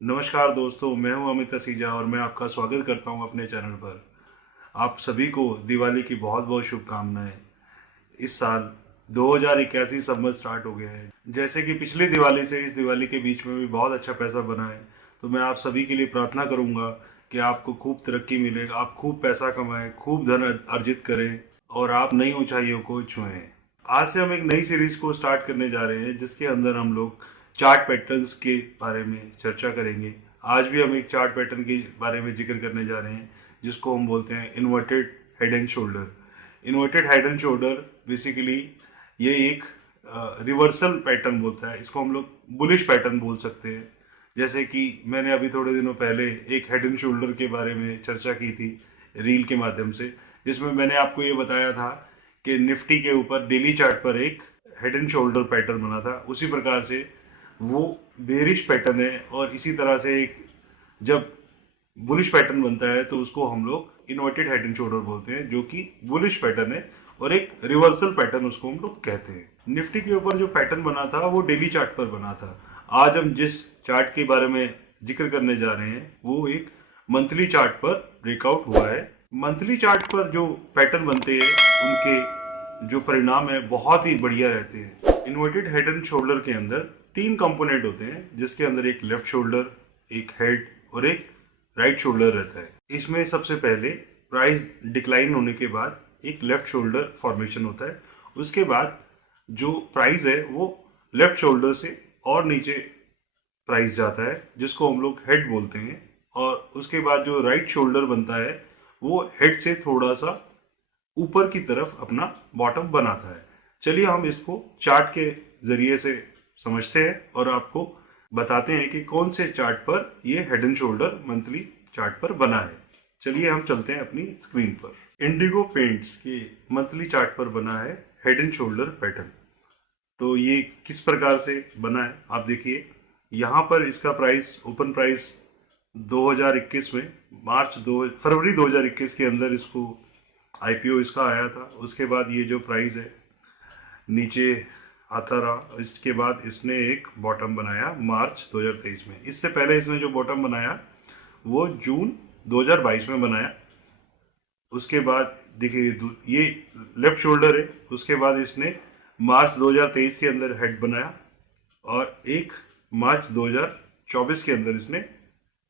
नमस्कार दोस्तों, मैं हूं अमित असीजा और मैं आपका स्वागत करता हूं अपने चैनल पर। आप सभी को दिवाली की बहुत बहुत शुभकामनाएं। इस साल 2081 संवत स्टार्ट हो गया है। जैसे कि पिछली दिवाली से इस दिवाली के बीच में भी बहुत अच्छा पैसा बना है, तो मैं आप सभी के लिए प्रार्थना करूंगा कि आपको खूब तरक्की मिले, आप खूब पैसा कमाएं, खूब धन अर्जित करें और आप नई ऊंचाइयों को छुएं। आज से हम एक नई सीरीज को स्टार्ट करने जा रहे हैं जिसके अंदर हम लोग चार्ट पैटर्न्स के बारे में चर्चा करेंगे। आज भी हम एक चार्ट पैटर्न के बारे में जिक्र करने जा रहे हैं जिसको हम बोलते हैं inverted head and shoulder. Inverted head and shoulder basically ये एक रिवर्सल पैटर्न बोलता है। इसको हम लोग बुलिश पैटर्न बोल सकते हैं। जैसे कि मैंने अभी थोड़े दिनों पहले एक हेड एंड शोल्डर के बारे में चर्चा की थी रील के माध्यम से, जिसमें मैंने आपको ये बताया था कि निफ्टी के ऊपर डेली चार्ट पर एक हेड एंड शोल्डर पैटर्न बना था। उसी प्रकार से वो बेरिश पैटर्न है और इसी तरह से एक जब बुलिश पैटर्न बनता है तो उसको हम लोग इन्वर्टेड हेड एंड शोल्डर बोलते हैं, जो कि बुलिश पैटर्न है और एक रिवर्सल पैटर्न उसको हम लोग कहते हैं। निफ्टी के ऊपर जो पैटर्न बना था वो डेली चार्ट पर बना था। आज हम जिस चार्ट के बारे में जिक्र करने जा रहे हैं वो एक मंथली चार्ट पर ब्रेकआउट हुआ है। मंथली चार्ट पर जो पैटर्न बनते हैं उनके जो परिणाम है बहुत ही बढ़िया रहते हैं। इन्वर्टेड हेड एंड शोल्डर के अंदर तीन कंपोनेंट होते हैं, जिसके अंदर एक लेफ्ट शोल्डर, एक हेड और एक राइट शोल्डर रहता है। इसमें सबसे पहले प्राइस डिक्लाइन होने के बाद एक लेफ्ट शोल्डर फॉर्मेशन होता है। उसके बाद जो प्राइस है वो लेफ्ट शोल्डर से और नीचे प्राइस जाता है जिसको हम लोग हेड बोलते हैं, और उसके बाद जो राइट शोल्डर बनता है वो हेड से थोड़ा सा ऊपर की तरफ अपना बॉटम बनाता है। चलिए हम इसको चार्ट के जरिए से समझते हैं और आपको बताते हैं कि कौन से चार्ट पर ये head and shoulder monthly chart पर बना है। चलिए हम चलते हैं अपनी स्क्रीन पर। इंडिगो पेंट्स के मंथली चार्ट पर बना है हेड एंड शोल्डर पैटर्न। तो ये किस प्रकार से बना है आप देखिए। यहाँ पर इसका प्राइस, ओपन प्राइस 2021 में फरवरी 2021 के अंदर इसको आईपीओ इसका आया था। उसके बाद ये जो प्राइस है नीचे आता रहा। इसके बाद इसने एक बॉटम बनाया मार्च 2023 में। इससे पहले इसने जो बॉटम बनाया वो जून 2022 में बनाया। उसके बाद देखिए ये लेफ्ट शोल्डर है। उसके बाद इसने मार्च 2023 के अंदर हेड बनाया और एक मार्च 2024 के अंदर इसने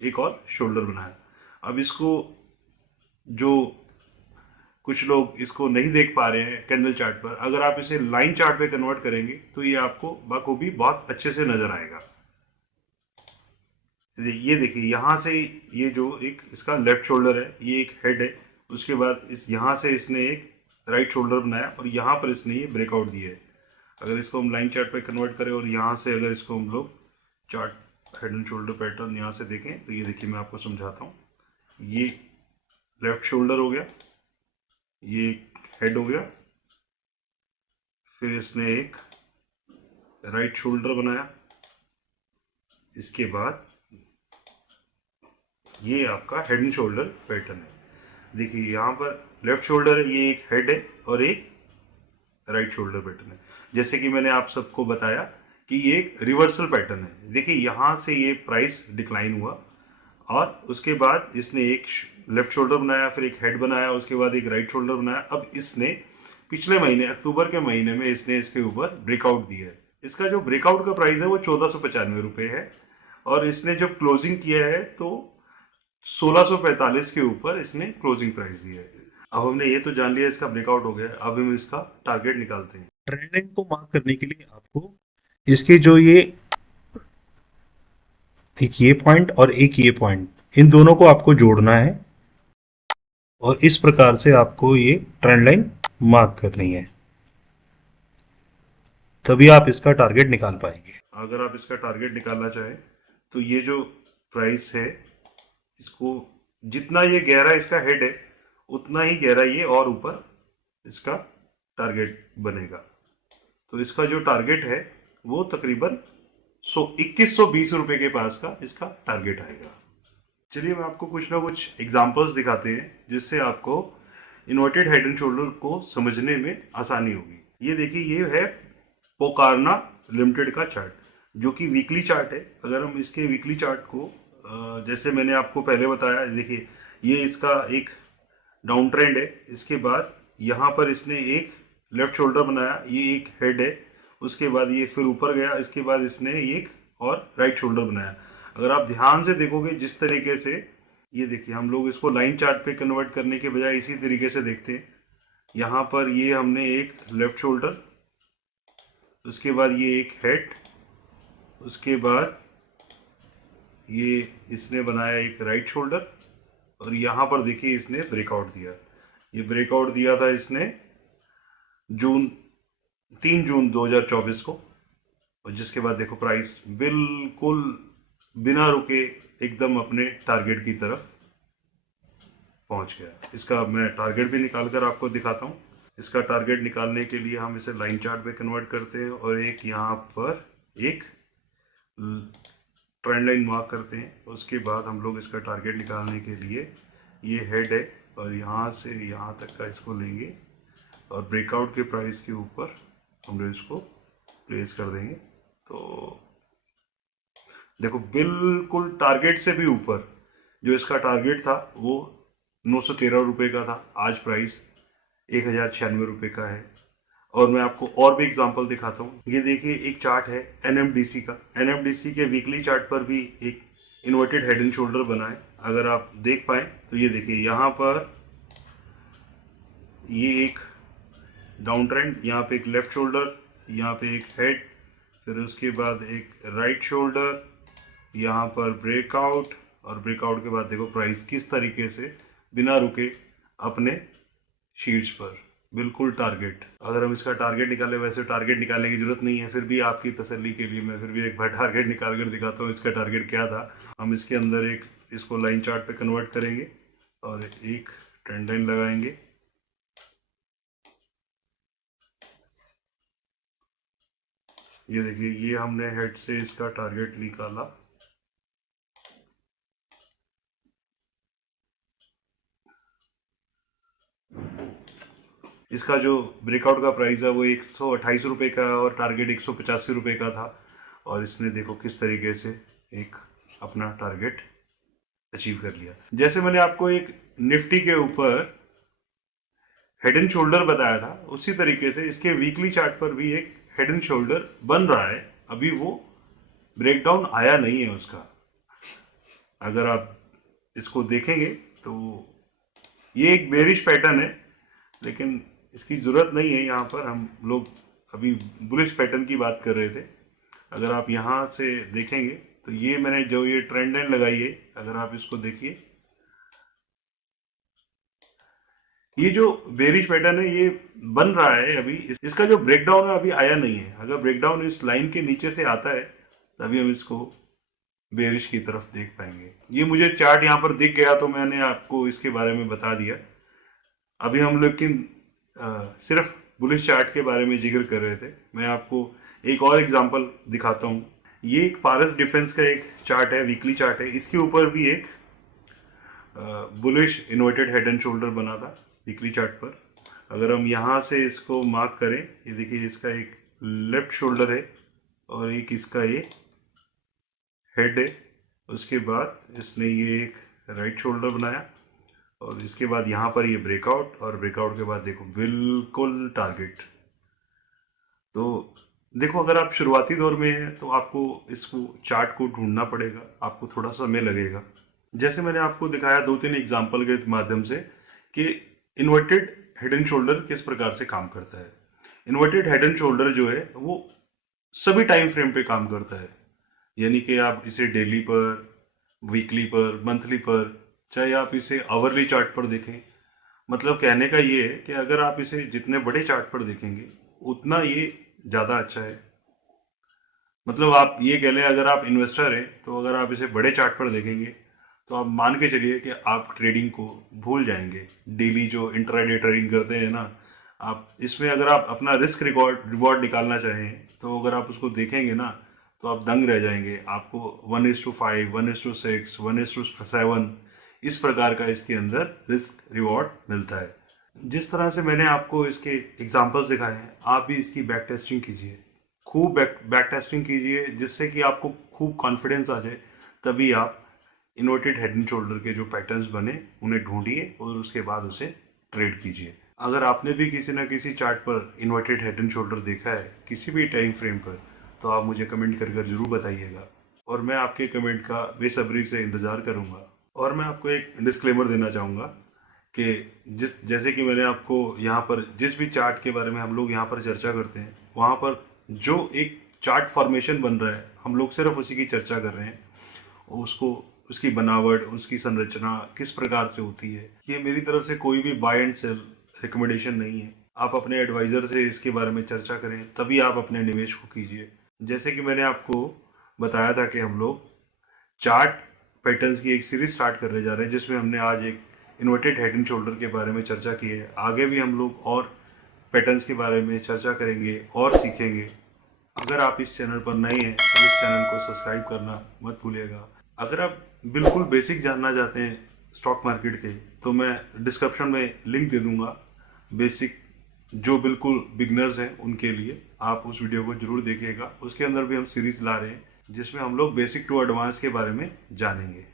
एक और शोल्डर बनाया। अब इसको जो कुछ लोग इसको नहीं देख पा रहे हैं कैंडल चार्ट पर, अगर आप इसे लाइन चार्ट पे कन्वर्ट करेंगे तो ये आपको बखूबी बहुत अच्छे से नजर आएगा। ये देखिए यहाँ से ये जो एक इसका लेफ्ट शोल्डर है, ये एक हेड है। उसके बाद इस यहाँ से इसने एक राइट शोल्डर बनाया और यहाँ पर इसने ये ब्रेकआउट दिया है। अगर इसको हम लाइन चार्ट पे कन्वर्ट करें और यहाँ से अगर इसको हम लोग chart head and shoulder pattern यहाँ से देखें तो ये देखिए, मैं आपको समझाता हूँ। ये लेफ्ट शोल्डर हो गया, ये एक हेड हो गया, फिर इसने एक राइट शोल्डर बनाया। इसके बाद ये आपका हेड एंड शोल्डर पैटर्न है। देखिए यहाँ पर लेफ्ट शोल्डर है, ये एक हेड है और एक राइट शोल्डर पैटर्न है। जैसे कि मैंने आप सबको बताया कि ये एक रिवर्सल पैटर्न है। देखिए यहाँ से ये प्राइस डिक्लाइन हुआ और उसके बाद इसने एक लेफ्ट शोल्डर बनाया, फिर एक हेड बनाया, उसके बाद एक राइट शोल्डर बनाया। अब इसने पिछले महीने अक्टूबर के महीने में इसने इसके ऊपर ब्रेकआउट दिया है। इसका जो ब्रेकआउट का प्राइस है वो 1495 रुपये है और इसने जब क्लोजिंग किया है तो 1645 के ऊपर इसने क्लोजिंग प्राइस दिया है। अब हमने ये तो जान लिया इसका ब्रेकआउट हो गया, अब हम इसका टारगेट निकालते हैं। ट्रेंड लाइन को मार्क करने के लिए आपको इसके जो ये पॉइंट और एक ये पॉइंट, इन दोनों को आपको जोड़ना है और इस प्रकार से आपको ये ट्रेंड लाइन मार्क करनी है, तभी आप इसका टारगेट निकाल पाएंगे। अगर आप इसका टारगेट निकालना चाहें तो ये जो प्राइस है इसको जितना ये गहरा इसका हेड है उतना ही गहरा ये और ऊपर इसका टारगेट बनेगा। तो इसका जो टारगेट है वो तकरीबन 2120 रुपये के पास का इसका टारगेट आएगा। चलिए मैं आपको कुछ ना कुछ एग्जांपल्स दिखाते हैं जिससे आपको इन्वर्टेड हेड एंड शोल्डर को समझने में आसानी होगी। ये देखिए, ये है पोकारना लिमिटेड का चार्ट जो कि वीकली चार्ट है। अगर हम इसके वीकली चार्ट को जैसे मैंने आपको पहले बताया, देखिए ये इसका एक डाउन ट्रेंड है। इसके बाद यहाँ पर इसने एक लेफ्ट शोल्डर बनाया, ये एक हेड है। उसके बाद ये फिर ऊपर गया, इसके बाद इसने एक और राइट शोल्डर बनाया। अगर आप ध्यान से देखोगे जिस तरीके से, ये देखिए हम लोग इसको लाइन चार्ट पे कन्वर्ट करने के बजाय इसी तरीके से देखते हैं। यहाँ पर ये हमने एक लेफ्ट शोल्डर, उसके बाद ये एक हेड, उसके बाद ये इसने बनाया एक राइट शोल्डर, और यहाँ पर देखिए इसने ब्रेकआउट दिया। ये ब्रेकआउट दिया था इसने जून 3 जून 2024 को, और जिसके बाद देखो प्राइस बिल्कुल बिना रुके एकदम अपने टारगेट की तरफ पहुंच गया। इसका मैं टारगेट भी निकाल कर आपको दिखाता हूं। इसका टारगेट निकालने के लिए हम इसे लाइन चार्ट पे कन्वर्ट करते हैं और एक यहाँ पर एक ट्रेंड लाइन मार्क करते हैं। उसके बाद हम लोग इसका टारगेट निकालने के लिए, ये हेड है और यहाँ से यहाँ तक का इसको लेंगे और ब्रेकआउट के प्राइस के ऊपर हम लोग इसको प्लेस कर देंगे। तो देखो बिल्कुल टारगेट से भी ऊपर, जो इसका टारगेट था वो 913 रुपये का था, आज प्राइस 1096 रुपये का है। और मैं आपको और भी एग्जांपल दिखाता हूँ। ये देखिए एक चार्ट है एनएमडीसी का। एनएमडीसी के वीकली चार्ट पर भी एक इन्वर्टेड हेड एंड शोल्डर बना है, अगर आप देख पाए तो। ये देखिए यहाँ पर ये एक डाउन ट्रेंड, यहाँ पे एक लेफ्ट शोल्डर, यहाँ पे एक हेड, फिर उसके बाद एक राइट शोल्डर, यहाँ पर ब्रेकआउट, और ब्रेकआउट के बाद देखो प्राइस किस तरीके से बिना रुके अपने शीट्स पर बिल्कुल टारगेट। अगर हम इसका टारगेट निकालें, वैसे टारगेट निकालने की जरूरत नहीं है, फिर भी आपकी तसल्ली के लिए मैं फिर भी एक बार टारगेट निकाल कर दिखाता हूँ इसका टारगेट क्या था। हम इसके अंदर एक इसको लाइन चार्ट पे कन्वर्ट करेंगे और एक ट्रेंड लाइन लगाएंगे। ये देखिए ये हमने हेड से इसका टारगेट निकाला। इसका जो ब्रेकआउट का प्राइस है वो 128 रुपये का और टारगेट 185 रुपये का था। और इसने देखो किस तरीके से एक अपना टारगेट अचीव कर लिया। जैसे मैंने आपको एक निफ्टी के ऊपर हेड एंड शोल्डर बताया था, उसी तरीके से इसके वीकली चार्ट पर भी एक हेड एंड शोल्डर बन रहा है। अभी वो ब्रेकडाउन आया नहीं है उसका। अगर आप इसको देखेंगे तो ये एक बेरिश पैटर्न है, लेकिन इसकी ज़रूरत नहीं है। यहाँ पर हम लोग अभी बुलिश पैटर्न की बात कर रहे थे। अगर आप यहाँ से देखेंगे तो ये मैंने जो ये ट्रेंड लाइन लगाई है, अगर आप इसको देखिए, ये जो बेरिश पैटर्न है ये बन रहा है अभी। इसका जो ब्रेकडाउन है अभी आया नहीं है। अगर ब्रेकडाउन इस लाइन के नीचे से आता है तभी हम इसको बेरिश की तरफ देख पाएंगे। ये मुझे चार्ट यहाँ पर दिख गया तो मैंने आपको इसके बारे में बता दिया। अभी हम लेकिन सिर्फ बुलिश चार्ट के बारे में जिक्र कर रहे थे। मैं आपको एक और एग्जांपल दिखाता हूँ। ये एक पारस डिफेंस का एक चार्ट है, वीकली चार्ट है। इसके ऊपर भी एक bullish inverted head and shoulder बना था वीकली चार्ट पर। अगर हम यहाँ से इसको मार्क करें, ये देखिए इसका एक लेफ्ट शोल्डर है और एक इसका ये हेड है। उसके बाद इसने ये एक राइट शोल्डर बनाया और इसके बाद यहाँ पर ये ब्रेकआउट, और ब्रेकआउट के बाद देखो बिल्कुल टारगेट। तो देखो अगर आप शुरुआती दौर में हैं तो आपको इसको चार्ट को ढूंढना पड़ेगा, आपको थोड़ा समय लगेगा। जैसे मैंने आपको दिखाया 2-3 एग्जांपल के माध्यम से कि इन्वर्टेड हेड एंड शोल्डर किस प्रकार से काम करता है। इन्वर्टेड हेड एंड शोल्डर जो है वो सभी टाइम फ्रेम पे काम करता है, यानी कि आप इसे डेली पर, वीकली पर, मंथली पर, चाहे आप इसे आवरली चार्ट पर देखें। मतलब कहने का ये है कि अगर आप इसे जितने बड़े चार्ट पर देखेंगे उतना ये ज़्यादा अच्छा है। मतलब आप ये कह लें, अगर आप इन्वेस्टर हैं तो अगर आप इसे बड़े चार्ट पर देखेंगे तो आप मान के चलिए कि आप ट्रेडिंग को भूल जाएंगे। डेली जो इंट्राडे ट्रेडिंग करते हैं ना आप, इसमें अगर आप अपना रिस्क रिवॉर्ड निकालना चाहें तो अगर आप उसको देखेंगे ना तो आप दंग रह जाएंगे। आपको 1:5, 1:6, 1:7 इस प्रकार का इसके अंदर रिस्क रिवॉर्ड मिलता है। जिस तरह से मैंने आपको इसके एग्जांपल्स दिखाए हैं, आप भी इसकी बैक टेस्टिंग कीजिए, खूब बैक टेस्टिंग कीजिए, जिससे कि आपको खूब कॉन्फिडेंस आ जाए। तभी आप इन्वर्टेड हेड एंड शोल्डर के जो पैटर्न्स बने उन्हें ढूंढिए और उसके बाद उसे ट्रेड कीजिए। अगर आपने भी किसी न किसी चार्ट पर इन्वर्टेड हेड एंड शोल्डर देखा है किसी भी टाइम फ्रेम पर, तो आप मुझे कमेंट कर जरूर बताइएगा और मैं आपके कमेंट का बेसब्री से इंतज़ार करूँगा। और मैं आपको एक डिस्क्लेमर देना चाहूँगा कि जैसे कि मैंने आपको यहाँ पर जिस भी चार्ट के बारे में हम लोग यहाँ पर चर्चा करते हैं, वहाँ पर जो एक चार्ट फॉर्मेशन बन रहा है हम लोग सिर्फ उसी की चर्चा कर रहे हैं। उसको उसकी बनावट, उसकी संरचना किस प्रकार से होती है, ये मेरी तरफ से कोई भी बाय एंड सेल रिकमेंडेशन नहीं है। आप अपने एडवाइज़र से इसके बारे में चर्चा करें, तभी आप अपने निवेश को कीजिए। जैसे कि मैंने आपको बताया था कि हम लोग चार्ट पैटर्न्स की एक सीरीज स्टार्ट करने जा रहे हैं, जिसमें हमने आज एक इन्वर्टेड हेड एंड शोल्डर के बारे में चर्चा की है। आगे भी हम लोग और पैटर्न्स के बारे में चर्चा करेंगे और सीखेंगे। अगर आप इस चैनल पर नए हैं तो इस चैनल को सब्सक्राइब करना मत भूलिएगा। अगर आप बिल्कुल बेसिक जानना चाहते हैं स्टॉक मार्केट के, तो मैं डिस्क्रिप्शन में लिंक दे दूंगा बेसिक, जो बिल्कुल बिगनर्स हैं उनके लिए। आप उस वीडियो को जरूर देखिएगा। उसके अंदर भी हम सीरीज ला रहे हैं जिसमें हम लोग बेसिक टू एडवांस के बारे में जानेंगे।